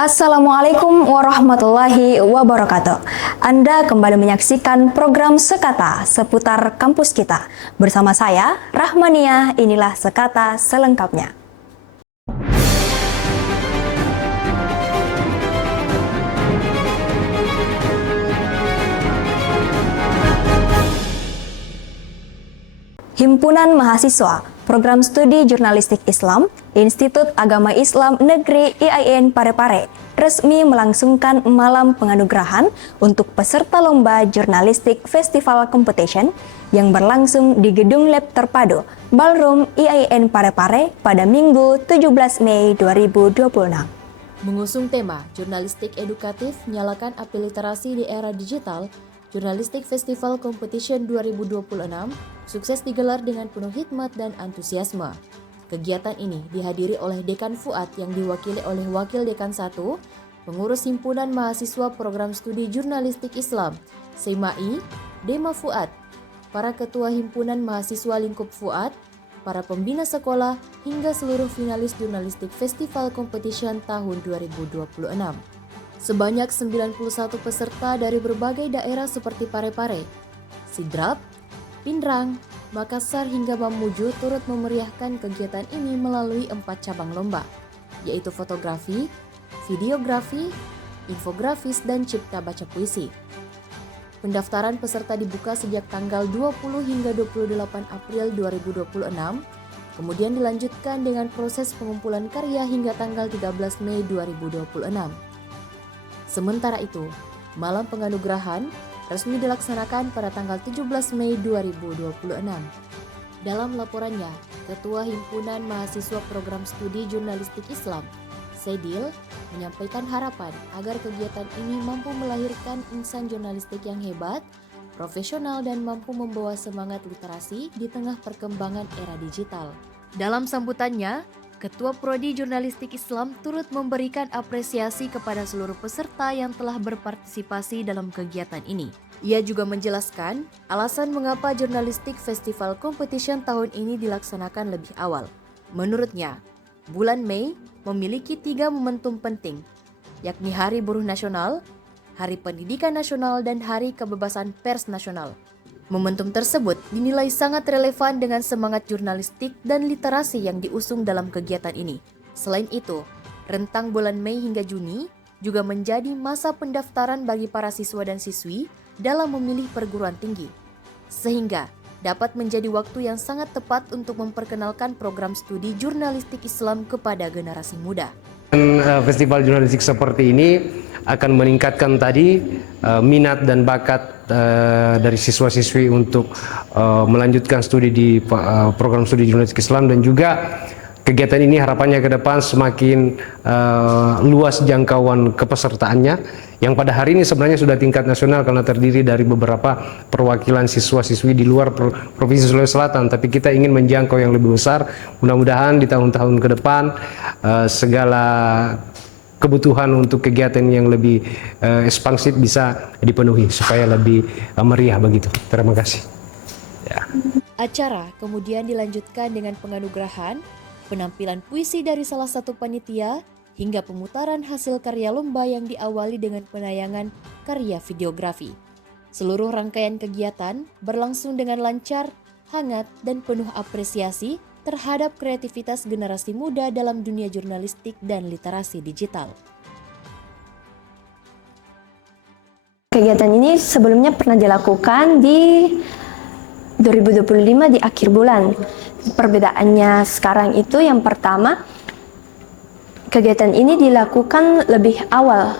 Assalamualaikum warahmatullahi wabarakatuh. Anda kembali menyaksikan program Sekata seputar kampus kita. Bersama saya, Rahmania, inilah Sekata selengkapnya. Himpunan Mahasiswa Program Studi Jurnalistik Islam, Institut Agama Islam Negeri IAIN Parepare resmi melangsungkan malam penganugerahan untuk peserta lomba jurnalistik Festival Competition yang berlangsung di Gedung Lab Terpadu Ballroom IAIN Parepare pada Minggu 17 Mei 2026. Mengusung tema Jurnalistik Edukatif Nyalakan Api Literasi di Era Digital, Jurnalistik Festival Competition 2026 sukses digelar dengan penuh hikmat dan antusiasme. Kegiatan ini dihadiri oleh Dekan Fuad yang diwakili oleh Wakil Dekan 1, Pengurus Himpunan Mahasiswa Program Studi Jurnalistik Islam, SEMAI, Dema Fuad, para Ketua Himpunan Mahasiswa Lingkup Fuad, para pembina sekolah, hingga seluruh finalis Jurnalistik Festival Competition tahun 2026. Sebanyak 91 peserta dari berbagai daerah seperti Parepare, Sidrap, Pindrang, Makassar hingga Mamuju turut memeriahkan kegiatan ini melalui 4 cabang lomba, yaitu fotografi, videografi, infografis, dan cipta baca puisi. Pendaftaran peserta dibuka sejak tanggal 20 hingga 28 April 2026, kemudian dilanjutkan dengan proses pengumpulan karya hingga tanggal 13 Mei 2026. Sementara itu, malam penganugerahan resmi dilaksanakan pada tanggal 17 Mei 2026. Dalam laporannya, Ketua Himpunan Mahasiswa Program Studi Jurnalistik Islam, Sedil, menyampaikan harapan agar kegiatan ini mampu melahirkan insan jurnalistik yang hebat, profesional, dan mampu membawa semangat literasi di tengah perkembangan era digital. Dalam sambutannya, Ketua Prodi Jurnalistik Islam turut memberikan apresiasi kepada seluruh peserta yang telah berpartisipasi dalam kegiatan ini. Ia juga menjelaskan alasan mengapa Jurnalistik Festival Competition tahun ini dilaksanakan lebih awal. Menurutnya, bulan Mei memiliki 3 momentum penting, yakni Hari Buruh Nasional, Hari Pendidikan Nasional, dan Hari Kebebasan Pers Nasional. Momentum tersebut dinilai sangat relevan dengan semangat jurnalistik dan literasi yang diusung dalam kegiatan ini. Selain itu, rentang bulan Mei hingga Juni juga menjadi masa pendaftaran bagi para siswa dan siswi dalam memilih perguruan tinggi, sehingga dapat menjadi waktu yang sangat tepat untuk memperkenalkan program studi jurnalistik Islam kepada generasi muda. Festival jurnalistik seperti ini akan meningkatkan tadi minat dan bakat dari siswa-siswi untuk melanjutkan studi di program studi jurnalistik Islam, dan juga kegiatan ini harapannya ke depan semakin luas jangkauan kepesertaannya, yang pada hari ini sebenarnya sudah tingkat nasional karena terdiri dari beberapa perwakilan siswa-siswi di luar Provinsi Sulawesi Selatan, tapi kita ingin menjangkau yang lebih besar. Mudah-mudahan di tahun-tahun ke depan segala kebutuhan untuk kegiatan yang lebih ekspansif bisa dipenuhi supaya lebih meriah begitu. Terima kasih. Ya. Acara kemudian dilanjutkan dengan penganugerahan, penampilan puisi dari salah satu panitia, hingga pemutaran hasil karya lomba yang diawali dengan penayangan karya videografi. Seluruh rangkaian kegiatan berlangsung dengan lancar, hangat, dan penuh apresiasi terhadap kreativitas generasi muda dalam dunia jurnalistik dan literasi digital. Kegiatan ini sebelumnya pernah dilakukan di 2025 di akhir bulan. Perbedaannya sekarang itu yang pertama, kegiatan ini dilakukan lebih awal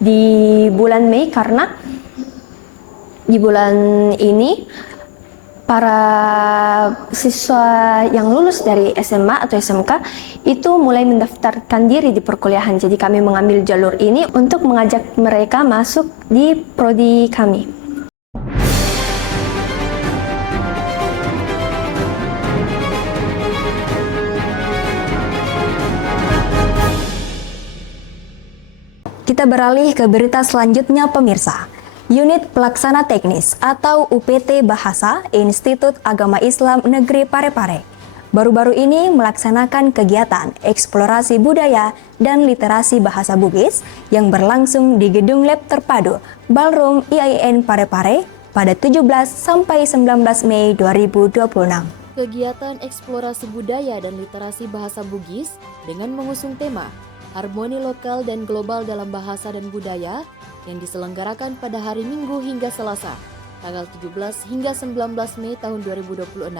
di bulan Mei karena di bulan ini para siswa yang lulus dari SMA atau SMK itu mulai mendaftarkan diri di perkuliahan. Jadi kami mengambil jalur ini untuk mengajak mereka masuk di prodi kami. Kita beralih ke berita selanjutnya, pemirsa. Unit Pelaksana Teknis atau UPT Bahasa Institut Agama Islam Negeri Parepare baru-baru ini melaksanakan kegiatan eksplorasi budaya dan literasi bahasa Bugis yang berlangsung di Gedung Lab Terpadu Ballroom IAIN Parepare pada 17 sampai 19 Mei 2026. Kegiatan eksplorasi budaya dan literasi bahasa Bugis dengan mengusung tema Harmoni Lokal dan Global dalam Bahasa dan Budaya yang diselenggarakan pada hari Minggu hingga Selasa, tanggal 17 hingga 19 Mei tahun 2026,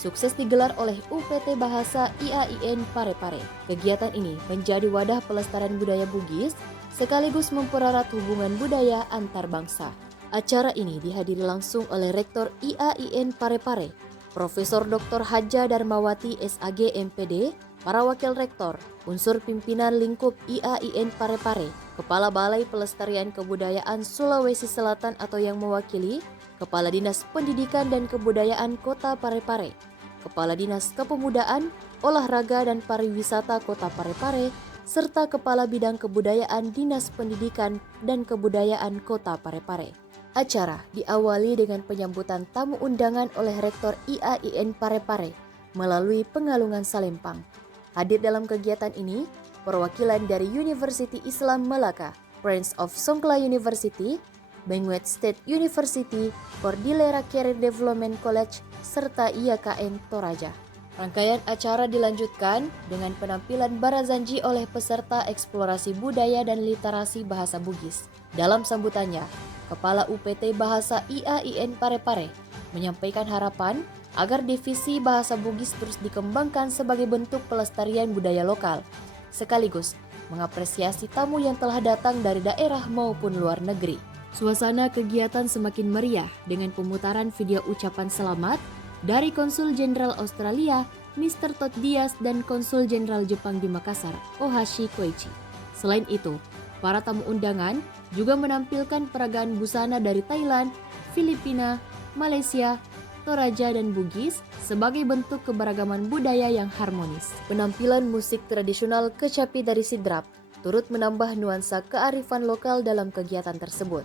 sukses digelar oleh UPT Bahasa IAIN Parepare. Kegiatan ini menjadi wadah pelestarian budaya Bugis sekaligus mempererat hubungan budaya antar bangsa. Acara ini dihadiri langsung oleh Rektor IAIN Parepare, Profesor Dr. Hadja Darmawati SAG MPD, para wakil rektor, unsur pimpinan lingkup IAIN Parepare, Kepala Balai Pelestarian Kebudayaan Sulawesi Selatan atau yang mewakili, Kepala Dinas Pendidikan dan Kebudayaan Kota Parepare, Kepala Dinas Kepemudaan, Olahraga dan Pariwisata Kota Parepare, serta Kepala Bidang Kebudayaan Dinas Pendidikan dan Kebudayaan Kota Parepare. Acara diawali dengan penyambutan tamu undangan oleh Rektor IAIN Parepare melalui pengalungan salempang. Hadir dalam kegiatan ini, perwakilan dari University Islam Malaka, Prince of Songkhla University, Benguet State University, Cordillera Career Development College, serta IAKN Toraja. Rangkaian acara dilanjutkan dengan penampilan barazanji oleh peserta eksplorasi budaya dan literasi bahasa Bugis. Dalam sambutannya, Kepala UPT Bahasa IAIN Parepare menyampaikan harapan agar divisi bahasa Bugis terus dikembangkan sebagai bentuk pelestarian budaya lokal, sekaligus mengapresiasi tamu yang telah datang dari daerah maupun luar negeri. Suasana kegiatan semakin meriah dengan pemutaran video ucapan selamat dari Konsul Jenderal Australia, Mr. Todd Dias, dan Konsul Jenderal Jepang di Makassar, Ohashi Koichi. Selain itu, para tamu undangan juga menampilkan peragaan busana dari Thailand, Filipina, Malaysia, Toraja, dan Bugis sebagai bentuk keberagaman budaya yang harmonis. Penampilan musik tradisional kecapi dari Sidrap turut menambah nuansa kearifan lokal dalam kegiatan tersebut.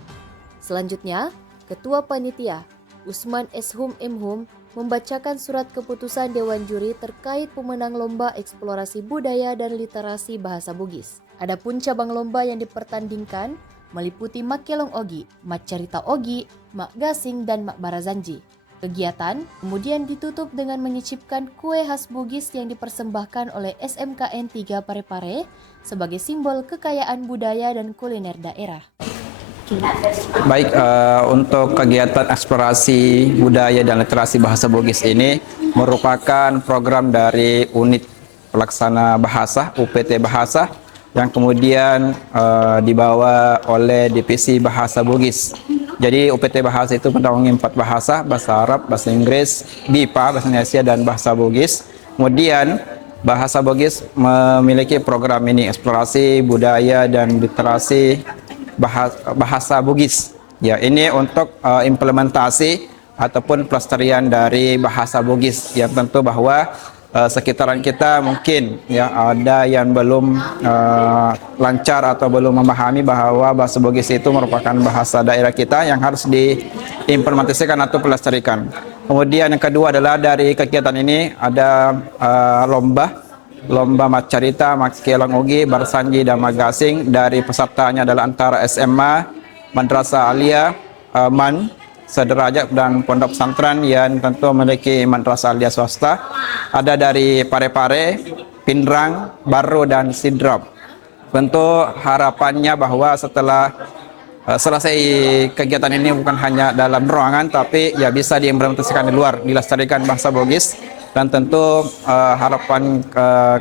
Selanjutnya, Ketua Panitia, Usman Eshum Emhum, membacakan surat keputusan Dewan Juri terkait pemenang Lomba Eksplorasi Budaya dan Literasi Bahasa Bugis. Adapun cabang lomba yang dipertandingkan meliputi Mak Kelong Ogi, Mak Carita Ogi, Mak Gasing, dan Mak Barazanji. Kegiatan kemudian ditutup dengan menyicipkan kue khas Bugis yang dipersembahkan oleh SMKN 3 Parepare sebagai simbol kekayaan budaya dan kuliner daerah. Baik, untuk kegiatan eksplorasi budaya dan literasi bahasa Bugis ini merupakan program dari unit pelaksana bahasa, UPT Bahasa, yang kemudian dibawa oleh Divisi Bahasa Bugis. Jadi UPT Bahasa itu menaungi 4 bahasa, bahasa Arab, bahasa Inggris, BIPA, bahasa Indonesia, dan bahasa Bugis. Kemudian bahasa Bugis memiliki program ini, eksplorasi budaya dan literasi bahasa Bugis. Ya, ini untuk implementasi ataupun pelestarian dari bahasa Bugis, yang tentu bahwa sekitaran kita mungkin ya ada yang belum lancar atau belum memahami bahwa bahasa Bugis itu merupakan bahasa daerah kita yang harus diimplementasikan atau pelestarikan. Kemudian yang kedua adalah dari kegiatan ini ada lomba Mak Carita, Mak Kelong Ogi, Barazanji, dan Mak Gasing. Dari pesertanya adalah antara SMA, Madrasah Alia, MAN, sederajat, dan pondok pesantren yang tentu memiliki madrasah alia swasta. Ada dari Parepare, Pindrang, Baro, dan Sidrap. Tentu harapannya bahwa setelah selesai kegiatan ini bukan hanya dalam ruangan, tapi ya bisa diimplementasikan di luar, dilestarikan bahasa Bugis. Dan tentu harapan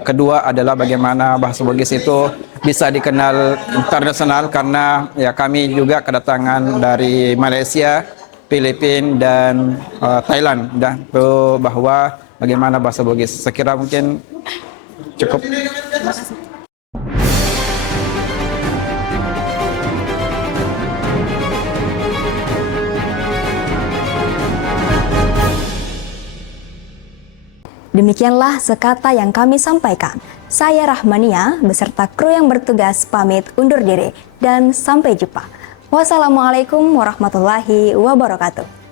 kedua adalah bagaimana bahasa Bugis itu bisa dikenal internasional, karena ya kami juga kedatangan dari Malaysia, Filipina, dan Thailand, dan itu bahwa bagaimana bahasa Bugis. Sekira mungkin cukup. Demikianlah sekata yang kami sampaikan. Saya Rahmania beserta kru yang bertugas pamit undur diri dan sampai jumpa. Wassalamualaikum warahmatullahi wabarakatuh.